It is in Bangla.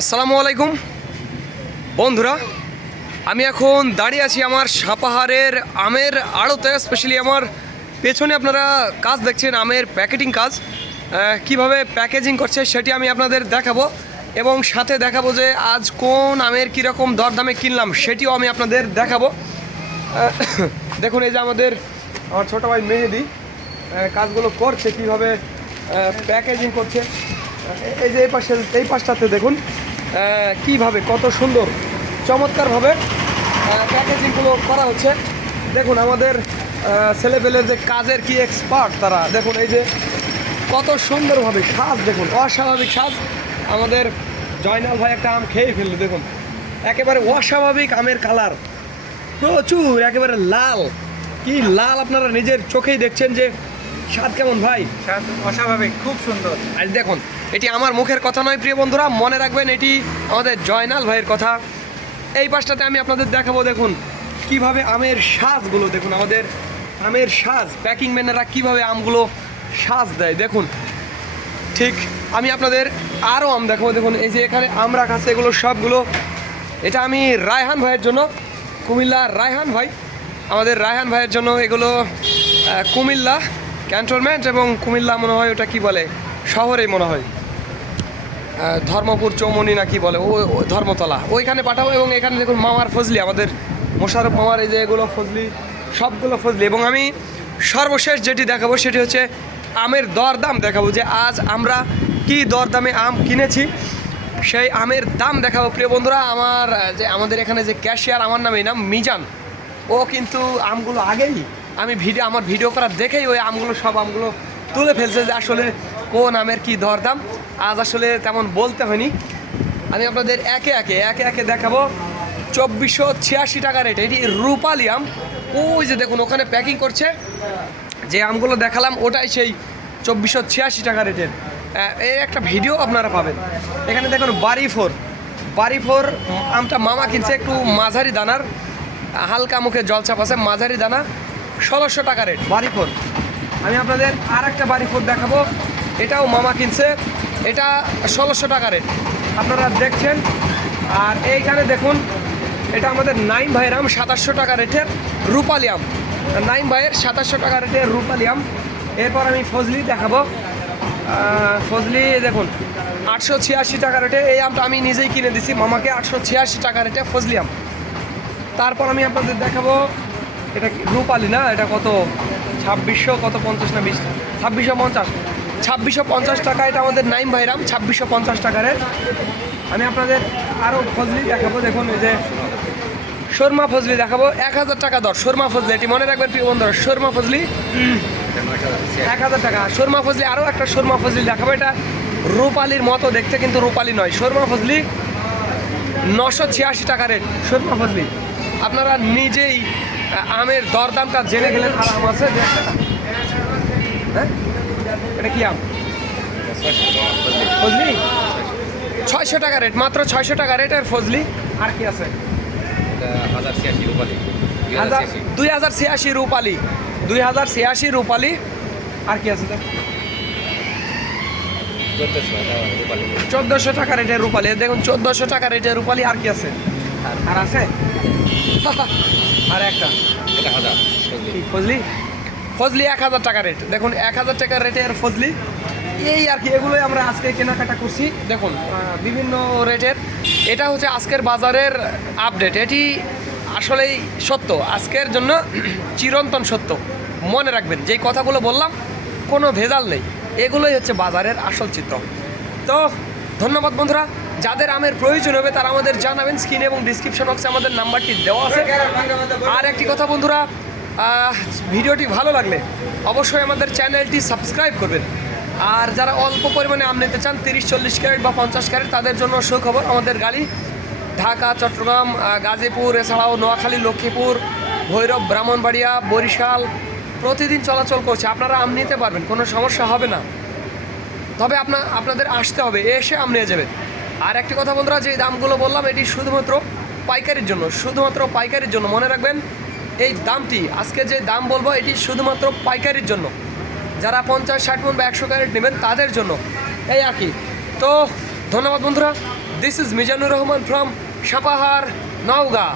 আসসালামু আলাইকুম। বন্ধুরা, আমি এখন দাঁড়িয়ে আছি আমার সাপাহারের আমের আড়তে স্পেশালি আমার পেছনে আপনারা কাজ দেখছেন, আমের প্যাকেটিং কাজ। কীভাবে প্যাকেজিং করছে সেটি আমি আপনাদের দেখাবো এবং সাথে দেখাবো যে আজ কোন আমের কীরকম দরদামে কিনলাম সেটিও আমি আপনাদের দেখাবো। দেখুন, এই যে আমাদের আমার ছোটো ভাই মেহেদি কাজগুলো করছে, কীভাবে প্যাকেজিং করছে। এই যে এই পাশে, এই পাশটাতে দেখুন কীভাবে কত সুন্দর, চমৎকারভাবে প্যাকেজিংগুলো করা হচ্ছে। দেখুন আমাদের ছেলেপেলের যে কাজের কি এক্সপার্ট তারা। দেখুন এই যে কত সুন্দরভাবে সাজ, দেখুন, অস্বাভাবিক সাজ। আমাদের জয়নাল ভাই একটা আম খেয়ে ফেলল, দেখুন। একেবারে অস্বাভাবিক আমের কালার। প্রচুর, একেবারে লাল। কি লাল আপনারা নিজের চোখেই দেখছেন যে স্বাদ কেমন ভাই? স্বাদ অস্বাভাবিক খুব সুন্দর। আজ দেখুন এটি আমার মুখের কথা নয় প্রিয় বন্ধুরা মনে রাখবেন এটি আমাদের জয়নাল ভাইয়ের কথা। এই পাশটাতে আমি আপনাদের দেখাবো দেখুন কীভাবে আমের সাজগুলো দেখুন আমাদের আমের সাজ প্যাকিং ম্যানেরা কীভাবে আমগুলো সাজ দেয় দেখুন। ঠিক আমি আপনাদের আরও আম দেখাবো দেখুন এই যে এখানে আম রাখা আছে এগুলো সবগুলো। এটা আমি রায়হান ভাইয়ের জন্য কুমিল্লার রায়হান ভাই আমাদের রায়হান ভাইয়ের জন্য এগুলো কুমিল্লা ক্যান্টনমেন্ট এবং কুমিল্লা মনে হয় ওটা কি বলে? শহরেই মনে হয়। ধর্মপুর চৌমনি না কি বলে? ও ধর্মতলা। ওইখানে পাঠাবো এবং এখানে দেখুন মামার ফজলি, আমাদের মোশারফ মামার এই যে এগুলো ফজলি, সবগুলো ফজলি। এবং আমি সর্বশেষ যেটি দেখাবো সেটি হচ্ছে আমের দর দাম দেখাবো যে আজ আমরা কি দর দামে আম কিনেছি। সেই আমের দাম দেখাবো। প্রিয় বন্ধুরা, আমার যে আমাদের এখানে যে ক্যাশিয়ার, আমার নামে নাম মিজান। ও কিন্তু আমগুলো আগেই আমি ভিডিও, আমার ভিডিও করার দেখেই ওই আমগুলো, সব আমগুলো তুলে ফেলছে যে আসলে কোন আমের কি দরদাম। আজ আসলে তেমন বলতে হয়নি। আমি আপনাদের একে একে একে একে দেখাবো। চব্বিশশো ছিয়াশি টাকা রেট, এটি রূপালি আম। ওই যে দেখুন, ওখানে প্যাকিং করছে। যে আমগুলো দেখালাম, ওটাই সেই চব্বিশশো ছিয়াশি টাকা রেটের। এর একটা ভিডিও আপনারা পাবেন। এখানে দেখুন, বাড়ি ফোর। বাড়ি ফোর, আমটা মামা কিনছে একটু মাঝারি দানার। হালকা মুখে জল চাপ আছে, মাঝারি দানা। ষোলোশো টাকা রেট। বাড়ি ফোর আমি আপনাদের আর একটা বাড়ি ফোর দেখাবো। এটাও মামা কিনছে। এটা ষোলোশো টাকা রেট। আপনারা দেখছেন। আর এইখানে দেখুন, এটা আমাদের নাইম ভাইয়ের আম, সাতাশশো টাকা রেটের রূপালি আম। নাইম ভাইয়ের সাতাশশো টাকা রেটের রূপালি আম। এরপর আমি ফজলি দেখাবো। ফজলি, দেখুন, আটশো ছিয়াশি টাকা রেটে এই আমটা আমি নিজেই কিনে দিছি। মামাকে আটশো ছিয়াশি টাকা রেটে ফজলি আম। তারপর আমি আপনাদের দেখাবো এটা রূপালি না? এটা কত? ছাব্বিশশো কত পঞ্চাশ না বিশ? ছাব্বিশশো পঞ্চাশ। ছাব্বিশশো পঞ্চাশ টাকা, এটা আমাদের নাইম ভাইরাম। ছাব্বিশশো পঞ্চাশ টাকার আমি আপনাদের আরও ফজলি দেখাবো, দেখুন এই যে শর্মা ফজলি দেখাবো। এক হাজার টাকা দর, শর্মা ফজলি। এটি মনে রাখবেন প্রিয় বন্ধুরা, শর্মা ফজলি। এক হাজার টাকা। শর্মা ফজলি আরও একটা শর্মা ফজলি দেখাবো। এটা রূপালির মতো, দেখতে কিন্তু রূপালি নয়। শর্মা ফজলি নশো ছিয়াশি টাকা রেট, শর্মা ফজলি। আপনারা নিজেই আমের দরদামটা জেনে গেলেন আর আম আছে। হ্যাঁ? এটা কি আম? ফজলি? ছয়শো টাকা রেট মাত্র ছয়শো টাকা রেটের ফজলি। আর কি আছে? দুই হাজার ছিয়াশি রূপালি। দুই হাজার ছিয়াশি রূপালি। আর কি আছে চোদ্দোশো টাকা রেটের রূপালি। দেখুন, চোদ্দোশো টাকা রেটের রূপালি। আর কি আছে? আর আছে? আর একটা। এটা হাজার। ফজলি। ফজলি? এক হাজার টাকা রেট দেখুন এক হাজার টাকার রেটের ফজলি। এই আর কি এগুলোই আমরা আজকে কেনাকাটা করছি। দেখুন বিভিন্ন রেটের এটা হচ্ছে আজকের বাজারের আপডেট এটি আসলেই সত্য। আজকের জন্য চিরন্তন সত্য। মনে রাখবেন যেই কথাগুলো বললাম কোনো ভেজাল নেই। এগুলোই হচ্ছে বাজারের আসল চিত্র। তো ধন্যবাদ বন্ধুরা। যাদের আমের প্রয়োজন হবে তারা আমাদের জানাবেন স্ক্রিন এবং ডিসক্রিপশন বক্সে আমাদের নাম্বারটি দেওয়া আছে। আর একটি কথা বন্ধুরা ভিডিওটি ভালো লাগলে অবশ্যই আমাদের চ্যানেলটি সাবস্ক্রাইব করবেন। আর যারা অল্প পরিমাণে আম নিতে চান, তিরিশ, চল্লিশ ক্যারেট বা পঞ্চাশ ক্যারেট, তাদের জন্য সুখবর আমাদের গাড়ি। ঢাকা, চট্টগ্রাম গাজীপুর, এছাড়াও নোয়াখালী, লক্ষ্মীপুর, ভৈরব, ব্রাহ্মণবাড়িয়া, বরিশাল প্রতিদিন চলাচল করছে। আপনারা আম নিতে পারবেন, কোনো সমস্যা হবে না। তবে আপনার আপনাদের আসতে হবে, এসে আম নিয়ে যাবেন। আর একটি কথা বন্ধুরা, যে দামগুলো বললাম, এটি শুধুমাত্র পাইকারির জন্য, শুধুমাত্র পাইকারির জন্য। মনে রাখবেন, এই দামটি, আজকে যে দাম বলব, এটি শুধুমাত্র পাইকারির জন্য। যারা পঞ্চাশ, ষাট মন বা একশো ক্যারেট নেবেন, তাদের জন্য এই কি তো, ধন্যবাদ বন্ধুরা। This is Mizanur Rahman from Sapahar, Naogaon.